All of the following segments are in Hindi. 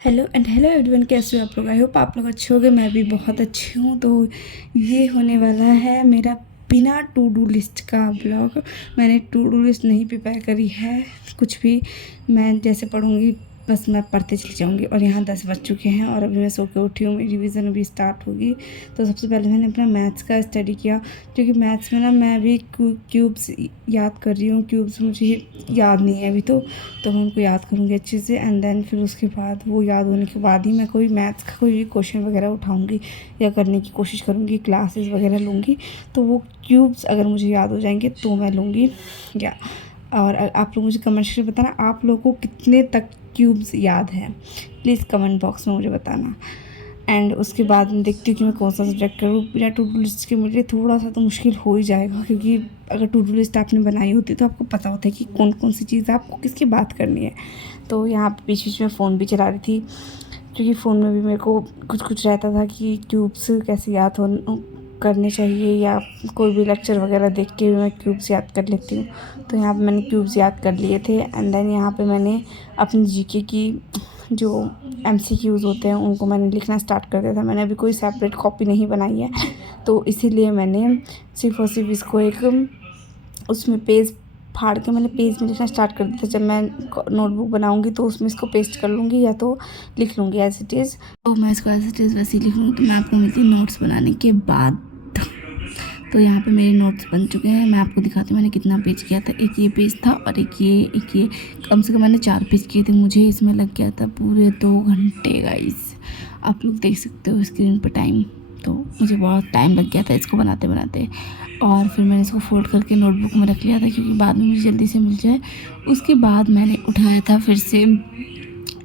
हेलो एवरीवन, कैसे हो आप लोग? आई होप आप लोग अच्छे होंगे। मैं भी बहुत अच्छी हूँ। तो ये होने वाला है मेरा बिना टू डू लिस्ट का ब्लॉग। मैंने टू डू लिस्ट नहीं प्रिपेयर करी है कुछ भी। मैं जैसे पढ़ूँगी बस मैं पढ़ते चली जाऊँगी। और यहाँ 10 बज चुके हैं और अभी मैं सो के उठी हूँ। मेरी रिवीजन अभी स्टार्ट होगी। तो सबसे पहले मैंने अपना मैथ्स का स्टडी किया, क्योंकि मैथ्स में ना मैं अभी क्यूब्स याद कर रही हूँ। क्यूब्स मुझे याद नहीं है अभी। तो मैं उनको याद करूँगी अच्छे से, एंड देन फिर उसके बाद वो याद होने के बाद ही मैं कोई मैथ्स का कोई भी क्वेश्चन वगैरह उठाऊँगी या करने की कोशिश करूँगी, क्लासेस वगैरह लूँगी। तो वो क्यूब्स अगर मुझे याद हो जाएंगे तो मैं लूँगी। या और आप लोग मुझे कमेंट सेक्शन में बताना आप लोगों को कितने तक क्यूब्स याद हैं। प्लीज़ कमेंट बॉक्स में मुझे बताना। एंड उसके बाद मैं देखती हूँ कि मैं कौन सा सब्जेक्ट करूँ। बिना टू डू लिस्ट के मेरे लिए थोड़ा सा तो मुश्किल हो ही जाएगा, क्योंकि अगर टू डू लिस्ट आपने बनाई होती तो आपको पता होता है कि कौन कौन सी चीज़ आपको किसकी बात करनी है। तो यहाँ पे बीच बीच में फ़ोन भी चला रही थी, क्योंकि फ़ोन में भी मेरे को कुछ कुछ रहता था कि क्यूब्स कैसे याद हो करने चाहिए, या कोई भी लेक्चर वगैरह देख के भी मैं क्यूब्स याद कर लेती हूँ। तो यहाँ पे मैंने क्यूब्स याद कर लिए थे। एंड देन यहाँ पे मैंने अपनी जीके की जो एमसीक्यूज़ होते हैं उनको मैंने लिखना स्टार्ट कर दिया था। मैंने अभी कोई सेपरेट कॉपी नहीं बनाई है, तो इसीलिए मैंने सिर्फ़ और सिर्फ इसको एक उसमें पेज फाड़ के मैंने पेज में लिखना स्टार्ट कर दिया था। जब मैं नोटबुक बनाऊंगी तो उसमें इसको पेस्ट कर लूँगी या तो लिख लूँगी एज इट इज़। तो मैं इसको एज इट इज़ वैसे ही लिख लूँगी। तो मैं आपको मिलती हूँ नोट्स बनाने के बाद। तो यहाँ पे मेरे नोट्स बन चुके हैं। मैं आपको दिखाती हूँ मैंने कितना पेज किया था। एक ये पेज था और एक ये कम से कम मैंने 4 पेज किए थे। मुझे इसमें लग गया था पूरे 2 घंटे गाइस। आप लोग देख सकते हो स्क्रीन पर टाइम। तो मुझे बहुत टाइम लग गया था इसको बनाते बनाते। और फिर मैंने इसको फोल्ड करके नोटबुक में रख लिया था, क्योंकि बाद में मुझे जल्दी से मिल जाए। उसके बाद मैंने उठाया था फिर से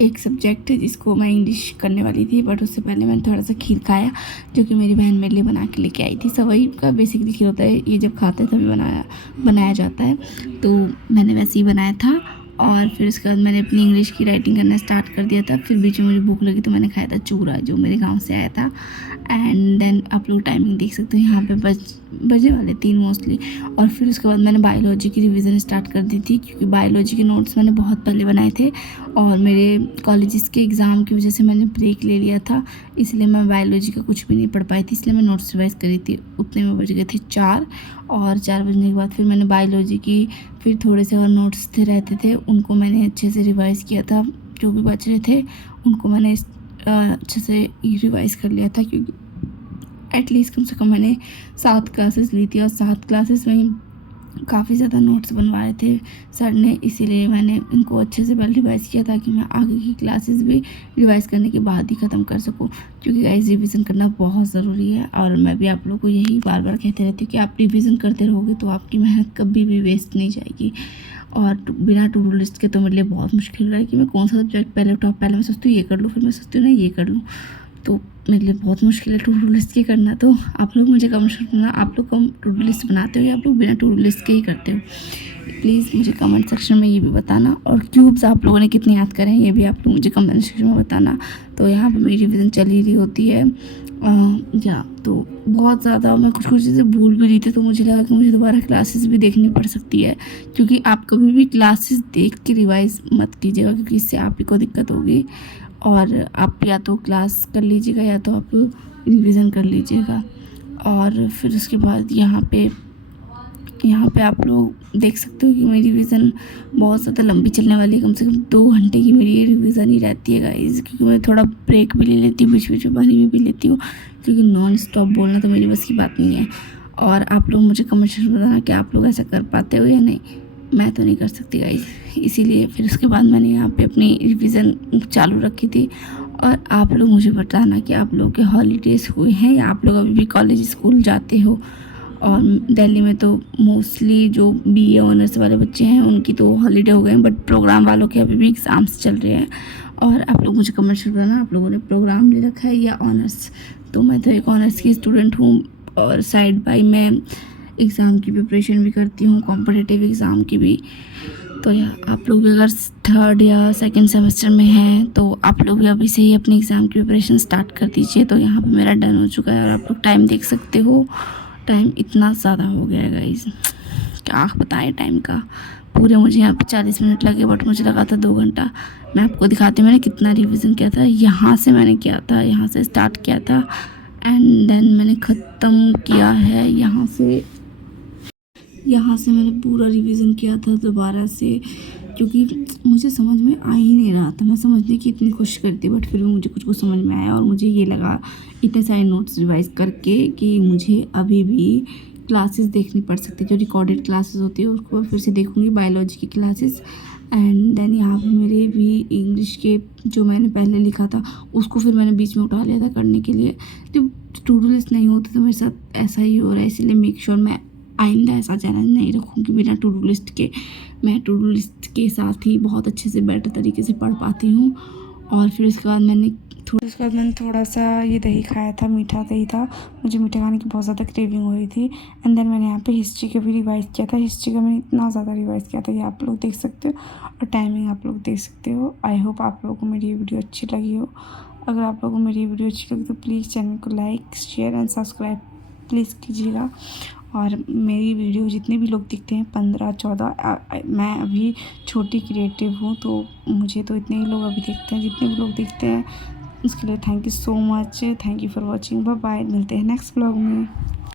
एक सब्जेक्ट जिसको मैं इंग्लिश करने वाली थी, बट उससे पहले मैंने थोड़ा सा खीर खाया, जो कि मेरी बहन मेरे लिए बना के लेके आई थी। सवई का बेसिकली खीर होता है, ये जब खाते हैं तभी बनाया जाता है। तो मैंने वैसे ही बनाया था। और फिर उसके बाद मैंने अपनी इंग्लिश की राइटिंग करना स्टार्ट कर दिया था। फिर बीच में मुझे भूख लगी तो मैंने खाया था चूरा, जो मेरे गाँव से आया था। एंड देन आप लोग टाइमिंग देख सकते हो, यहाँ पे बजने वाले 3 मोस्टली। और फिर उसके बाद मैंने बायोलॉजी की रिवीजन स्टार्ट कर दी थी, क्योंकि बायोलॉजी के नोट्स मैंने बहुत पहले बनाए थे और मेरे कॉलेजेस के एग्ज़ाम की वजह से मैंने ब्रेक ले लिया था। इसलिए मैं बायोलॉजी का कुछ भी नहीं पढ़ पाई थी, इसलिए मैं नोट्स रिवाइज करी थी। उतने में बज गए थे 4, और 4 बजने के बाद फिर मैंने बायोलॉजी की फिर थोड़े से और नोट्स थे रहते थे, उनको मैंने अच्छे से रिवाइज़ किया था। जो भी बच रहे थे उनको मैंने अच्छे से रिवाइज़ कर लिया था, क्योंकि एटलीस्ट कम से कम मैंने 7 क्लासेस ली थी और 7 क्लासेस में काफ़ी ज़्यादा नोट्स बनवाए थे सर ने। इसीलिए मैंने इनको अच्छे से पहले रिवाइज़ किया, ताकि मैं आगे की क्लासेस भी रिवाइज़ करने के बाद ही ख़त्म कर सकूं, क्योंकि गाइस रिवीजन करना बहुत ज़रूरी है। और मैं भी आप लोगों को यही बार बार कहते रहती हूँ कि आप रिवीजन करते रहोगे तो आपकी मेहनत कभी भी वेस्ट नहीं जाएगी। और बिना टू डू लिस्ट के तो मेरे लिए बहुत मुश्किल रहा है कि मैं कौन सा सब्जेक्ट पहले उठाऊँ। पहले मैं सोचती हूँ ये कर लूँ, फिर मैं सोचती हूँ ना ये कर लूँ। तो मेरे लिए बहुत मुश्किल है टू डू लिस्ट की करना। तो आप लोग मुझे कमेंट करना, आप लोग कम टू डू लिस्ट बनाते हो या आप लोग बिना टू डू लिस्ट के ही करते हो? प्लीज़ मुझे कमेंट सेक्शन में ये भी बताना। और क्यूब्स आप लोगों ने कितने याद करें ये भी आप लोग मुझे कमेंट सेक्शन में बताना। तो यहाँ पर मेरी रिवीजन चली रही होती है या तो बहुत ज़्यादा मैं कुछ चीज़ें भूल भी रही थी, तो मुझे लगा कि मुझे दोबारा क्लासेस भी देखनी पड़ सकती है। क्योंकि आप कभी भी क्लासेस देख के रिवाइज़ मत कीजिएगा, क्योंकि इससे आप ही को दिक्कत होगी। और आप या तो क्लास कर लीजिएगा या तो आप रिवीजन कर लीजिएगा। और फिर उसके बाद यहाँ पे आप लोग देख सकते हो कि मेरी रिवीजन बहुत ज़्यादा लंबी चलने वाली है। कम से कम 2 घंटे की मेरी रिवीजन ही रहती है गाइस, क्योंकि मैं थोड़ा ब्रेक भी ले लेती हूँ, बीच बीच में पानी भी पी लेती हूँ, क्योंकि नॉन स्टॉप बोलना तो मेरी बस की बात नहीं है। और आप लोग मुझे कमेंट सेक्शन में बताना कि आप लोग ऐसा कर पाते हो या नहीं। मैं तो नहीं कर सकती गाइस। इसीलिए फिर उसके बाद मैंने यहाँ पे अपनी रिवीजन चालू रखी थी। और आप लोग मुझे बताना कि आप लोग के हॉलीडेज़ हुए हैं या आप लोग अभी भी कॉलेज स्कूल जाते हो। और दिल्ली में तो मोस्टली जो बीए ऑनर्स वाले बच्चे हैं उनकी तो हॉलीडे हो गए हैं, बट प्रोग्राम वालों के अभी भी एग्ज़ाम्स चल रहे हैं। और आप लोग मुझे कमेंट कर बताना आप लोगों ने प्रोग्राम ले रखा है या ऑनर्स। तो मैं तो एक ऑनर्स की स्टूडेंट हूँ, और साइड बाय मैं एग्ज़ाम की प्रिपरेशन भी करती हूँ, कॉम्पिटिटिव एग्ज़ाम की भी। तो या आप लोग भी अगर 3rd या 2nd सेमेस्टर में हैं तो आप लोग भी अभी से ही अपनी एग्ज़ाम की प्रिपरेशन स्टार्ट कर दीजिए। तो यहाँ पे मेरा डन हो चुका है, और आप लोग टाइम देख सकते हो, टाइम इतना ज़्यादा हो गया है गाइस, क्या बताएं टाइम का। पूरे मुझे यहाँ पे 40 मिनट लगे, बट मुझे लगा था 2 घंटा। मैं आपको दिखाती हूँ मैंने कितना रिवीजन किया था। यहाँ से मैंने किया था, यहाँ से स्टार्ट किया था एंड देन मैंने ख़त्म किया है यहाँ से। यहाँ से मैंने पूरा रिवीजन किया था दोबारा से, क्योंकि मुझे समझ में आ ही नहीं रहा था। मैं समझने की इतनी कोशिश करती बट फिर भी मुझे कुछ कुछ समझ में आया और मुझे ये लगा इतने सारे नोट्स रिवाइज करके कि मुझे अभी भी क्लासेस देखनी पड़ सकती, जो रिकॉर्डेड क्लासेस होती है उसको फिर से देखूँगी, बायोलॉजी की क्लासेस। एंड देन यहाँ पे मेरे भी इंग्लिश के जो मैंने पहले लिखा था उसको फिर मैंने बीच में उठा लिया था करने के लिए। तो टू डू लिस्ट नहीं होती तो मेरे साथ ऐसा ही हो रहा है, इसलिए मेक श्योर मैं आइंदा ऐसा चैलेंज नहीं रखूँगी बिना टू डू लिस्ट के। मैं टू डू लिस्ट के साथ ही बहुत अच्छे से बेटर तरीके से पढ़ पाती हूँ। और फिर उसके बाद मैंने थोड़ा सा ये दही खाया था, मीठा दही था, मुझे मीठा खाने की बहुत ज़्यादा क्रेविंग हो रही थी। एंड देन मैंने यहाँ पे हिस्ट्री का भी रिवाइज़ किया था। हिस्ट्री का मैंने इतना ज़्यादा रिवाइज़ किया था, ये आप लोग देख सकते हो और टाइमिंग आप लोग देख सकते हो। आई होप आप लोगों को मेरी ये वीडियो अच्छी लगी हो। अगर आप लोगों को मेरी ये वीडियो अच्छी लगी तो प्लीज़ चैनल को like share and subscribe please कीजिएगा। और मेरी वीडियो जितने भी लोग दिखते हैं 15-14, मैं अभी छोटी क्रिएटिव हूँ तो मुझे तो इतने ही लोग अभी देखते हैं। जितने भी लोग देखते हैं उसके लिए thank you so much. Thank you for watching. Bye bye, मिलते हैं नेक्स्ट ब्लॉग में।